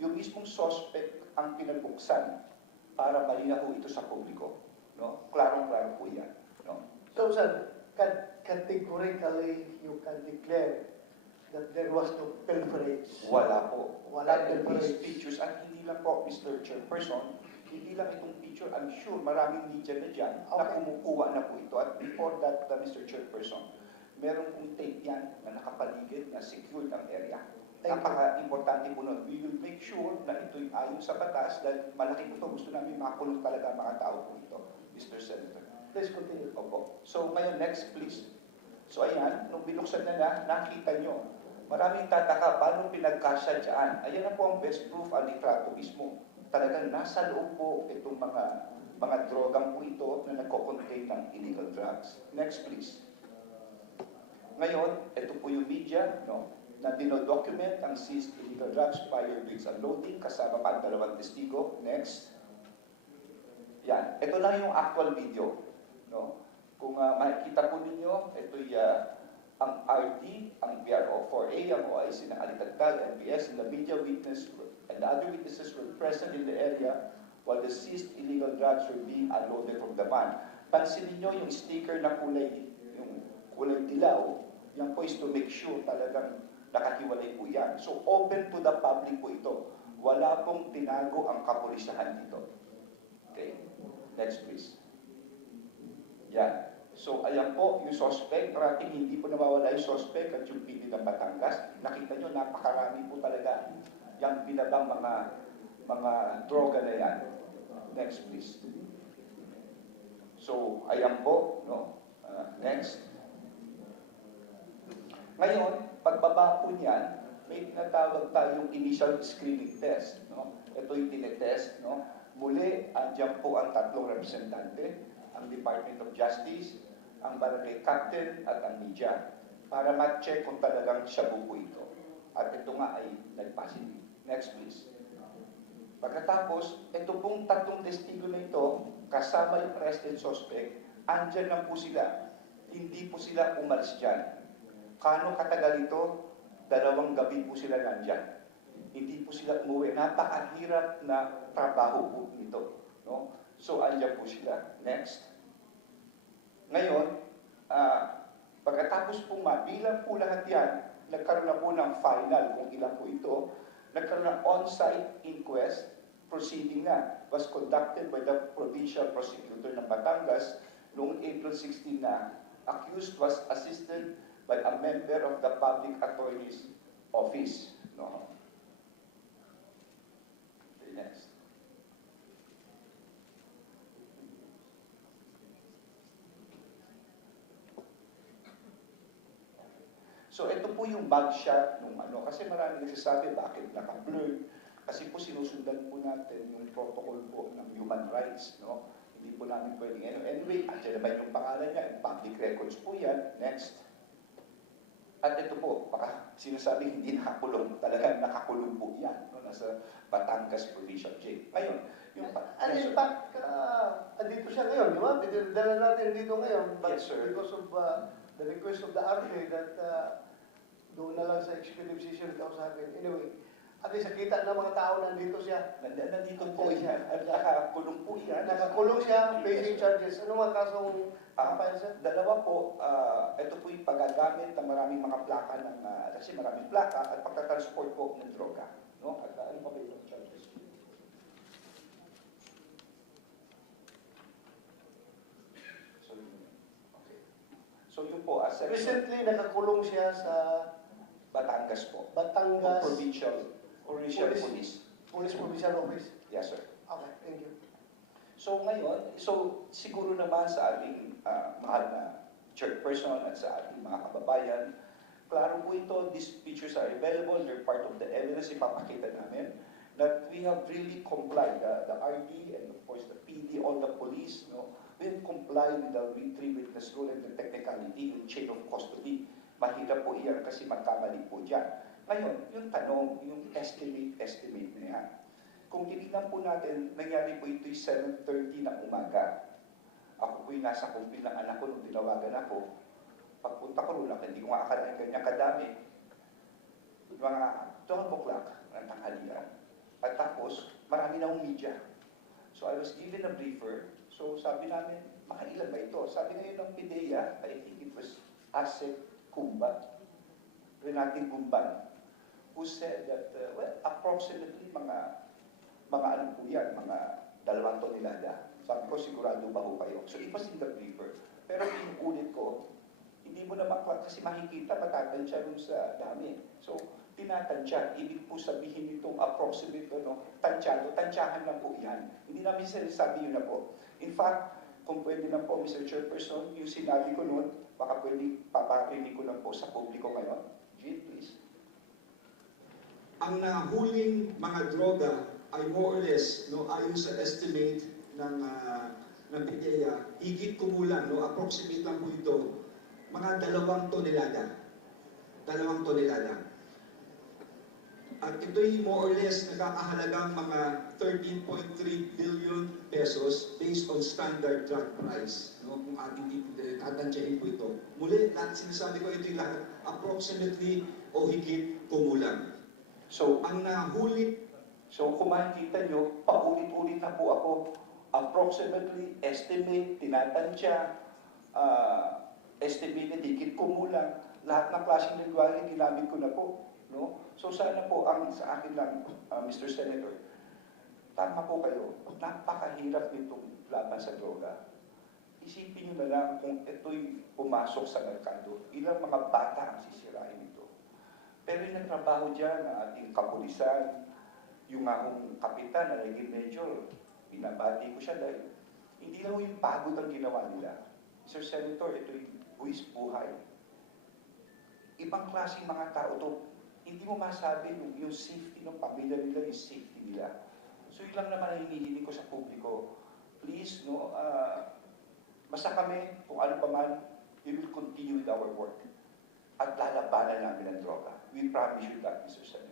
yung mismong suspect ang pinagbuksan para malinaw ho ito sa publiko. No? Klarong-klaro po yan. No? So, sir, can, categorically, you can declare that there was no pilferage. Wala po. Wala pilferage. pictures, at hindi lang po, Mr. Chairperson, hindi lang itong picture, I'm sure maraming media na dyan na Okay. kumukuha na po ito. At before that, uh, Mr. Chairperson, meron pong tape yan na nakapaligid na secured ang area. Napaka-importante po nun. We will make sure na ito'y ayon sa batas dahil malaki po ito. Gusto namin makakulong talaga ang mga tao po ito, Mr. Senator. Please continue. Opo. So ngayon, next please. So ayan, nung binuksan na na, nakita nyo. Maraming tataka, paano pinagkasya dyan? Ayan na po ang best proof ang litrato mismo. Talagang nasa loob po itong mga mga drogang po ito na nagko-contain ng illegal drugs. Next please. Ngayon, ito po yung media, no? na dinodocument ang seized illegal drugs, fire briggs unloading, kasama pa ang dalawang testigo. Next. Yan. Ito lang yung actual video. No? Kung uh, makikita po ninyo, ito'y uh, ang RD, ang PRO4A, ang OIC ng Alitagtag, NPS, and the media witness and the other witnesses were present in the area while the seized illegal drugs were being unloaded from the van. Pansinin nyo yung sticker na kulay, yung kulay dilaw, yan po is to make sure talagang nakahiwalay po yan. So open to the public po ito. Wala pong tinago ang kapulisahan dito. Okay? Next please. Yan. So, ayan po, yung suspect, parating hindi po nawawala yung suspect at yung PD ng Batangas. Nakita nyo, napakarami po talaga yung binabang mga mga droga na yan. Next, please. So, ayan po, no? Ah, next. Ngayon, pagbaba po niyan, may tinatawag tayong initial screening test. No? Ito yung tinetest. No? Muli, andyan po ang tatlong representante, ang Department of Justice, ang barangay captain at ang media para ma-check kung talagang siya po ito. At ito nga ay nag-positive. Next please. Pagkatapos, ito pong tatlong testigo na ito, kasama yung arrested suspect, andyan lang po sila. Hindi po sila umalis dyan. Kano katagal ito? Dalawang gabi po sila nandyan. Hindi po sila umuwi. Napakahirap na trabaho po nito. No? So, andyan po sila. Next. Ngayon, ah, pagkatapos po mabilang po lahat yan, nagkaroon na po ng final kung ilan po ito, nagkaroon ng on-site inquest proceeding na was conducted by the provincial prosecutor ng Batangas noong April 16 na accused was assisted by a member of the public attorney's office. No? Okay, next. So ito po yung bug shot nung ano, kasi marami nagsasabi bakit naka-blur. Kasi po sinusundan po natin yung protocol po ng human rights, no? Hindi po namin pwedeng ano. Anyway, andyan naman yung pangalan niya, public records po yan. Next. At ito po, baka sinasabi hindi nakakulong, talagang nakakulong po yan, no? nasa Batangas Provincial Jail. Ngayon, yung... And in fact, uh, andito siya ngayon, di ba? Dala natin dito ngayon. But Yes, sir. Because of uh, the request of the RTA that uh, doon na lang sa executive session kausapin. Anyway, at least nakita ng mga tao nandito siya. Nand- Nandito po yan, at nakakulong po yan. Nakakulong siya, facing charges. Ano mga kasong Ah, kampanya sir? Dalawa po, ah, ito po yung paggagamit ng maraming mga plaka ng, ah, kasi maraming plaka at pagtatransport po ng droga. No? At ah, ano pa ba yung charges? So, yun. okay. So yun po, as a Recently, nakakulong siya sa Batangas po. Batangas Provincial, provincial Police. police. Police Provincial Office. Yes, sir. Okay, thank you. So ngayon, so siguro naman sa ating ah, mahal na chairperson at sa ating mga kababayan, klaro po ito, these pictures are available, they're part of the evidence ipapakita namin that we have really complied, the, the RD and of course the PD, all the police, no, we have complied with the three witness rule and the technicality, yung chain of custody. Mahirap po iyan kasi magkamali po dyan. Ngayon, yung tanong, yung estimate, estimate na yan. Kung tinignan po natin, nangyari po ito'y 7.30 ng umaga. Ako po'y nasa kumpil ng anak ko nung tinawagan ako. Pagpunta ko rin hindi ko nga akalain ganyan kadami. Mga 12 o'clock ng tanghalian. Tapos, marami na media. So, I was given a briefer. So, sabi namin, makailan ba ito? Sabi ngayon ng PIDEA, I think it was Asep Kumba, Renate Gumban, who said that, uh, well, approximately mga, mga ano po yan, mga dalawang tonelada. Sabi ko, sigurado ba ho kayo? So, it was in the briefer. Pero pinuulit ko, hindi mo naman kasi makikita, matatansya rin sa dami. So, tinatansya. Ibig po sabihin nitong approximate, ano, tansyado, tansyahan lang po yan. Hindi namin sinasabi yun na po. In fact, kung pwede lang po, Mr. Chairperson, yung sinabi ko noon, baka pwede paparinig ko lang po sa publiko ngayon. Ang nahuling mga droga ay more or less, no, ayon sa estimate ng, ah, ng PDEA, higit kumulang, no, approximate lang po ito, mga dalawang tonelada. Dalawang tonelada. At ito'y more or less nakakahalagang mga 13.3 billion pesos based on standard drug price. No, kung ating eh, tatansyahin po ito. Muli, lahat sinasabi ko, ito'y lahat approximately o higit kumulang. So, Ang nahuli So kung makikita nyo, paulit-ulit na po ako. Approximately, estimate, tinatansya, uh, estimated, higit kumulang. Lahat ng klaseng lingwahe, ginamit ko na po. No? So sana po, ang sa akin lang, uh, Mr. Senator, tama po kayo, napakahirap nitong laban sa droga. Isipin nyo na lang kung ito'y pumasok sa merkado, ilang mga bata ang sisirain nito. Pero yung nagtrabaho dyan, ang ating kapulisan, yung akong kapitan na naging major, binabati ko siya dahil hindi lang yung pagod ang ginawa nila. Mr. Senator, ito yung buwis buhay. Ibang klaseng mga tao to, hindi mo masabi yung, yung safety ng pamilya nila, yung safety nila. So yun lang naman ang hinihiling ko sa publiko. Please, no, ah, basta kami, kung ano pa man, we will continue with our work. At lalabanan namin ang droga. We promise you that, Mr. Senator.